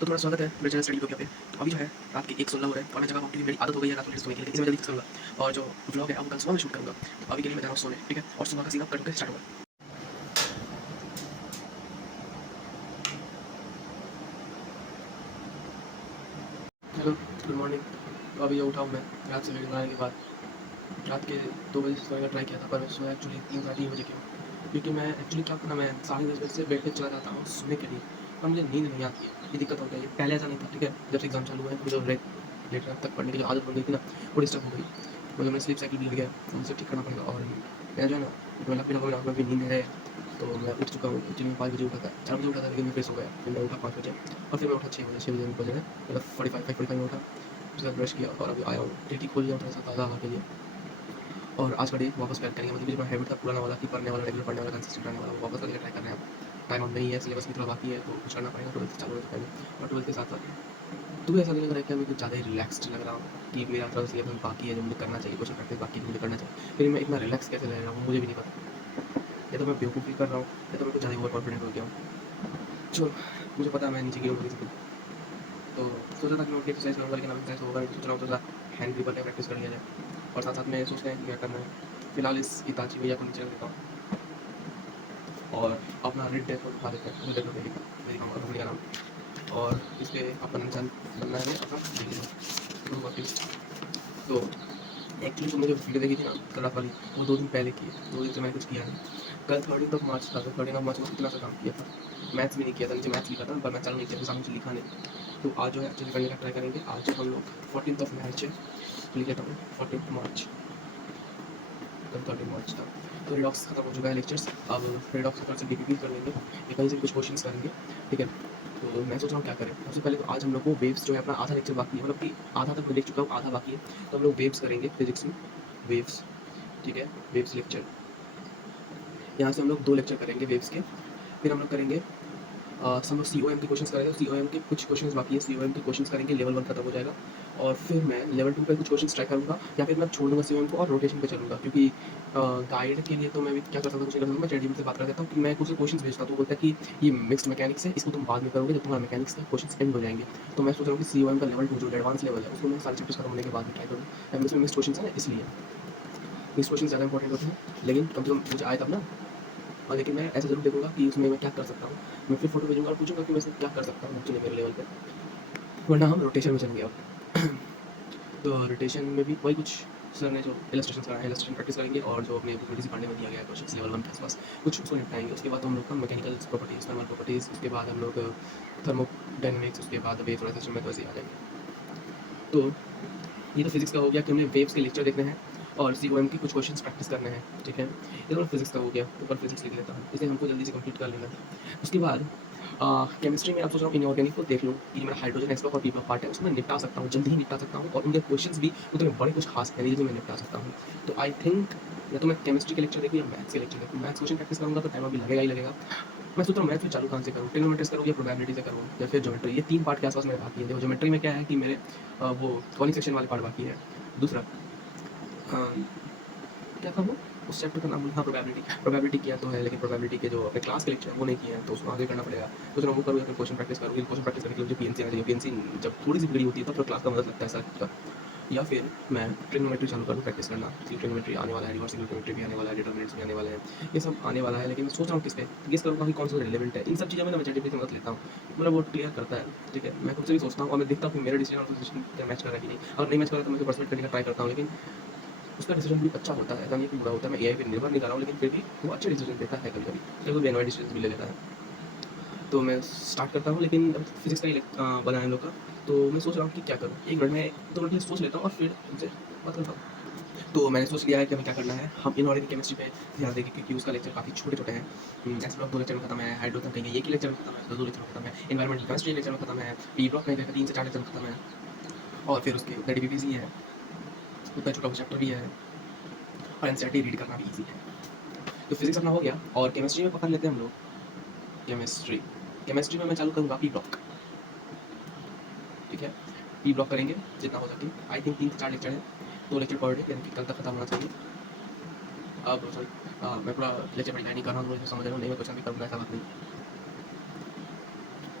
तो थोड़ा स्वागत है मेरे चैनल स्टडी टोपिया पे। तो अभी जो है रात के 1:16 हो रहे हैं और मैं जगह हूँ क्योंकि मेरी आदत हो गई है रात को लेट सोने की, लेकिन इसे मैं जल्दी फिक्स करूँगा और जो व्लॉग है अब कल सुबह में शूट करूँगा। तो अभी के लिए मैं जा रहा हूँ सोने, ठीक है? और सुबह का सीन अब करके स्टार्ट होगा। Hello, good morning. तो अभी जो उठा हूँ मैं रात से लेट आने के बाद। रात के 2 बजे से सोने का ट्राई किया था पर मैं सोया एक्चुअली 3 साढ़े 3 बजे क्यों? क्योंकि मैं एक्चुअली क्या था, मैं 10:30 बजे से बेड पे चला जाता हूँ सोने के लिए और मुझे नींद नहीं आती है। ये दिक्कत हो गई है, पहले ऐसा नहीं था, ठीक है? जब से एग्ज़ाम चालू हुए हैं, जो लेट रात तक पढ़ने की जो आदत बन गई थी ना, वो डिस्टर्ब हो गई। मतलब मेरा स्लीप साइकिल बिगड़ गया, तो मुझे ठीक करना पड़ेगा। और मैं जो है ना, मतलब अभी नींद है तो मैं उठ चुका हूँ। एक्चुअली मैं 5 बजे उठा था, 4 बजे उठा था, लेकिन मैं फ्रेश हो गया। फिर मैं उठा 5 बजे और फिर मैं उठा 6 बजे, 6 बजे बजे ना, मतलब 5:45 में उठा। उसके बाद ब्रश किया और अभी आया हूँ, खिड़की खोल लिया थोड़ा सा ताज़ा हवा के लिए। और आज का डे वापस प्लान करेंगे, मतलब जो हैबिट था पुराना वाला कि पढ़ने वाला, रेगुलर पढ़ने वाला, कंसिस्टेंट रहने वाला, वो वापस करके ट्राई कर रहे हैं अब। टाइम अब नहीं है, सिलेबस भी थोड़ा बाकी है तो कुछ करना पड़ेगा 12th चालू होने से पहले। और 12th के साथ तो ऐसा नहीं लग रहा है कि मैं कुछ ज़्यादा ही रिलैक्स्ड लग रहा हूँ कि मेरा थोड़ा सिलेबस बाकी है जो मुझे करना चाहिए, क्वेश्चन प्रैक्टिस बाकी है मुझे करना चाहिए, फिर मैं इतना रिलैक्स कैसे रह रहा हूँ मुझे भी नहीं पता। या तो मैं बेवकूफ़ी कर रहा हूँ या तो मैं कुछ ज़्यादा ओवर कॉन्फिडेंट हो गया हूँ। चलो, मुझे पता है मैं नीचे गिरूँगा किसी दिन। तो सोचा था कि मैं उठ के एक्सरसाइज करूँगा, लेकिन अब एक्सरसाइज होगा नहीं, तो सोच रहा हूँ थोड़ा हैंड ग्रिपर का प्रैक्टिस कर लिया जाए। और साथ साथ में सोच रहे हैं कि क्या करना है। फिलहाल इस हिताची भैया को नीचे रख देता हूँ और अपना रेड डेथ को दिखा देते हैं, रेड डेथ मेरी कंपनी का नाम। और इस पे अपना निशान बनना है अपना आर्टिस्ट। तो एक्चुअली तुमने जो वीडियो देखी थी ना कल रात वाली, वो 2 दिन पहले की है। 2 दिन से मैंने कुछ किया नहीं। कल 13 ऑफ मार्च था, तो 13 ऑफ मार्च को कितना सा काम किया था। मैथ्स भी नहीं किया था, नीचे मैथ्स लिखा था पर मैं चालू नहीं किया, फिर सामने लिखा नहीं। तो आज जो है अच्छे से करने का ट्राई करेंगे। आज हम लोग 14 ऑफ मार्च है, लिख लेता हूँ 14 मार्च, कल 13 मार्च था। तो रेडॉक्स खत्म हो चुका है लेक्चर्स। अब रेडॉक्स के से बीपीपी कर लेंगे या कहीं से भी कुछ क्वेश्चंस करेंगे, ठीक है? तो मैं सोच रहा हूँ क्या करें। सबसे पहले तो आज हम लोग को वेव्स जो है अपना आधा लेक्चर बाकी है, मतलब कि आधा तक मैं देख चुका हूँ, आधा बाकी है। तो हम लोग वेव्स करेंगे फिजिक्स में, वेव्स, ठीक है? वेव्स लेक्चर, यहाँ से हम लोग 2 लेक्चर करेंगे वेव्स के। फिर हम लोग करेंगे सब लोग सीओएम के क्वेश्चंस करेंगे। सीओएम के कुछ क्वेश्चंस बाकी है, सीओएम के क्वेश्चंस करेंगे, लेवल 1 खत्म हो जाएगा। और फिर मैं लेवल 2 पे कुछ क्वेश्चंस ट्राई करूँगा या फिर मैं छोड़ दूँगा सीओएम को और रोटेशन पे चलूँगा, क्योंकि गाइड के लिए तो मैं भी क्या कर सकता हूँ, कुछ नहीं कर सकता। मैं चैटजीपीटी से बात कर देता हूँ कि मैं कुछ क्वेश्चंस भेजता हूँ, तो वो बोलता है कि ये मिक्स्ड मैकेनिक्स है, इसको तुम बाद में करोगे जब तुम्हारा मैकेनिक्स के क्वेश्चंस एंड हो जाएँगे। तो मैं सोच रहा हूँ कि सीओएम का लेवल 2 जो एडवांस लेवल है, उसको मैं सारे चैप्टर्स खत्म होने के बाद में ट्राई करूँ। या फिर उसमें मिक्स्ड क्वेश्चंस है ना, इसलिए मिक्स्ड क्वेश्चंस ज़्यादा इंपॉर्टेंट होते हैं, लेकिन कम से कम मुझे आए तब ना। और लेकिन मैं ऐसा ज़रूर देखूँगा कि उसमें मैं क्या कर सकता हूँ। मैं फिर फ़ोटो भेजूँगा और पूछूँगा कि मैं इसमें क्या कर सकता हूँ एक्चुअली मेरे लेवल पे। वरना हम रोटेशन में चलेंगे अब। तो रोटेशन में भी वही कुछ सर ने जो इलस्ट्रेशन कराए हैं, इलस्ट्रेशन प्रैक्टिस करेंगे और जो अपने बुक में पांडे में दिया गया है क्वेश्चन लेवल 1 के आसपास कुछ उसको निपटाएंगे। उसके बाद तो हम लोग का मैकेनिकल प्रॉपर्टीज, थर्मल प्रॉपर्टीज, उसके बाद हम लोग थर्मोडायनेमिक्स, उसके बाद वेव सिस्टम में तो ऐसे ही आ जाएंगे। तो ये तो फिजिक्स का हो गया कि हमने वेव्स के लेक्चर देखने हैं और सीओएम के कुछ क्वेश्चंस प्रैक्टिस करने हैं, ठीक है? ये तो फिजिक्स का हो गया, ऊपर फिजिक्स लिख लेता हूँ, इसे हमको जल्दी से कंप्लीट कर लेना है। उसके बाद केमिस्ट्री में आप सोच रहा हूँ इनऑर्गेनिक को देख लूँ कि मेरा हाइड्रोजन एस ब्लॉक और पी ब्लॉक पार्ट है, उसको मैं निपटा सकता हूँ, जल्दी ही निपटा सकता हूँ और उनके क्वेश्चंस भी उतने बड़े कुछ खास है नहीं जो मैं निपटा सकता हूँ। तो आई थिंक या तो मैं केमिस्ट्री के लेक्चर देखूँ या मैथ्स के लेक्चर देखूँ। मैथ्स क्वेश्चन प्रैक्टिस करूँगा तो टाइम अभी लगेगा ही लगेगा। मैं सोच रहा हूँ मैथ्स में चालू कहाँ से करूँ, ट्रिग्नोमेट्री से करूँ या प्रोबेबिलिटी से करूँ या फिर ज्योमेट्री। ये 3 पार्ट के आसपास मेरे बाकी है। देखो ज्योमेट्री में क्या है कि मेरे वो कॉनिक सेक्शन वाले पार्ट बाकी है। दूसरा क्या था वो, उस चैप्टर का नाम भूल, हाँ प्रोबेबिलिटी। प्रोबेबिलिटी किया तो है, लेकिन प्रोबेबिलिटी के जो अपने क्लास के लेक्चर हैं वो नहीं किए हैं, तो उसको आगे करना पड़ेगा। सोच रहा हूँ वो करूँ या फिर क्वेश्चन प्रैक्टिस करूँ। क्वेश्चन प्रैक्टिस करने के लिए मुझे पीएनसी आना चाहिए। पीएनसी जब थोड़ी सी बिगड़ी होती है तब तो क्लास का मदद लगता है सर का। या फिर मैं ट्रिग्नोमेट्री चालू करूँ प्रैक्टिस करना, क्योंकि ट्रिग्नोमेट्री आने वाला है, रिवर्सिबल ज्योमेट्री भी आने वाला है, डिटरमिनेंट्स भी आने वाले हैं, ये सब आने वाला है। लेकिन मैं सोच रहा हूँ किस पे गेस करूँगा कि कौन सा रिलेवेंट है। इन सब चीज़ों में ना मैं चैटजीपीटी से मदद लेता हूँ, मतलब वो क्लियर करता है, ठीक है? मैं खुद से भी सोचता हूँ और मैं देखता हूँ कि मेरा डिसीजन और उसका डिसीजन क्या मैच कर रहा है कि नहीं। अगर नहीं मैच कर रहा है तो मैं उसे परसुएट करने का ट्राई करता हूँ, लेकिन उसका डिसीजन भी अच्छा होता है, ऐसा नहीं कि बुरा होता है। मैं एआई पे निर्भर नहीं कर रहा हूँ, लेकिन फिर भी वो अच्छे डिसीजन देता है कभी-कभी, कभी-कभी एनवाइड डिसीजन भी ले लेता है। तो मैं स्टार्ट करता हूँ, लेकिन अब फिजिक्स का ही बना है हम लोग का, तो मैं सोच रहा हूँ कि क्या करूँ? 1 मिनट में 2 मिनट के लिए सोच लेता हूँ और फिर तुमसे बात करता हूँ। तो मैंने सोच लिया है कि हमें क्या करना है। हम इनऑर्गेनिक केमिस्ट्री पे ध्यान देंगे क्योंकि उसका लेक्चर काफ़ी छोटे-छोटे हैं। एस ब्लॉक 2 लेक्चर में खत्म है, हाइड्रोजन कहेंगे एक ही लेक्चर में खत्म है, 2 लेक्चर में खत्म है, एनवायरमेंटल केमिस्ट्री लेक्चर में खत्म है, पी ब्लॉक कहेंगे 3 से 4 लेक्चर में खत्म है और फिर उसके उतना डीबीपीसी है, उतना छोटा चैप्टर भी है और एनसीईआरटी रीड करना भी ईज़ी है। तो फिजिक्स अपना हो गया और केमिस्ट्री में पकड़ लेते हैं हम लोग। केमिस्ट्री, केमिस्ट्री में मैं चालू करूँगा पी ब्लॉक, ठीक है? पी ब्लॉक करेंगे जितना हो सके। आई थिंक 3 से 4 लेक्चर है, 2 लेक्चर पर डे, यानी कि कल तक खत्म होना चाहिए। अब सॉरी, मैं पूरा लेक्चर में नहीं कर रहा हूँ, मुझे समझ रहा हूँ, नहीं मैं क्वेश्चन भी करूँगा, ऐसा बात नहीं।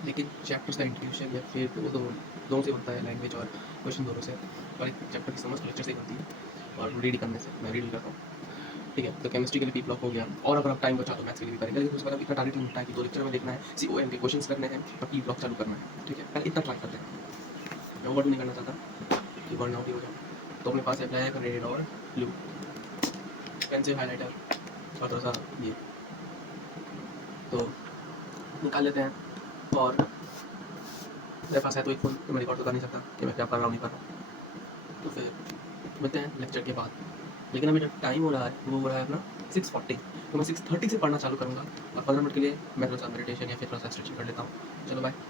लेकिन चैप्टर्स का इंट्रोड्यूशन या फिर वो दोनों से बनता है, लैंग्वेज और क्वेश्चन दोनों से, और एक चैप्टर की समझ लेक्चर से ही बनती है और रीड करने से। मैं रीड भी करता हूँ, ठीक है। तो केमिस्ट्री के लिए पी ब्लॉक हो गया, और अगर आप टाइम बचा तो मैथ्स के लिए भी करेंगे, लेकिन उसके बाद इतना टारगेट नहीं होता है कि 2 लेक्चर में देखना है, COM के क्वेश्चंस करने हैं और पी ब्लॉक चालू करना है, ठीक है। पहले इतना ट्राई करते हैं। मैं ओवर नहीं करना चाहता कि बर्न आउट ही हो जाए। तो अपने पास अप्लाई है रेड और ब्लू पेंसिल हाइलाइटर और थोड़ा सा ये, तो निकाल लेते हैं। और मेरे पास है तो एक फ़ोन, तो मैं रिकॉर्ड तो कर नहीं सकता कि मैं क्या कर रहा हूँ नहीं कर रहा हूँ। तो फिर मिलते हैं लेक्चर के बाद। लेकिन अभी जो टाइम हो रहा है वो हो रहा है अपना 6:40, तो मैं 6:30 से पढ़ना चालू करूँगा और 15 मिनट के लिए मैं थोड़ा सा मेडिटेशन या फिर थोड़ा सा स्ट्रेचिंग कर लेता हूँ। चलो बाय।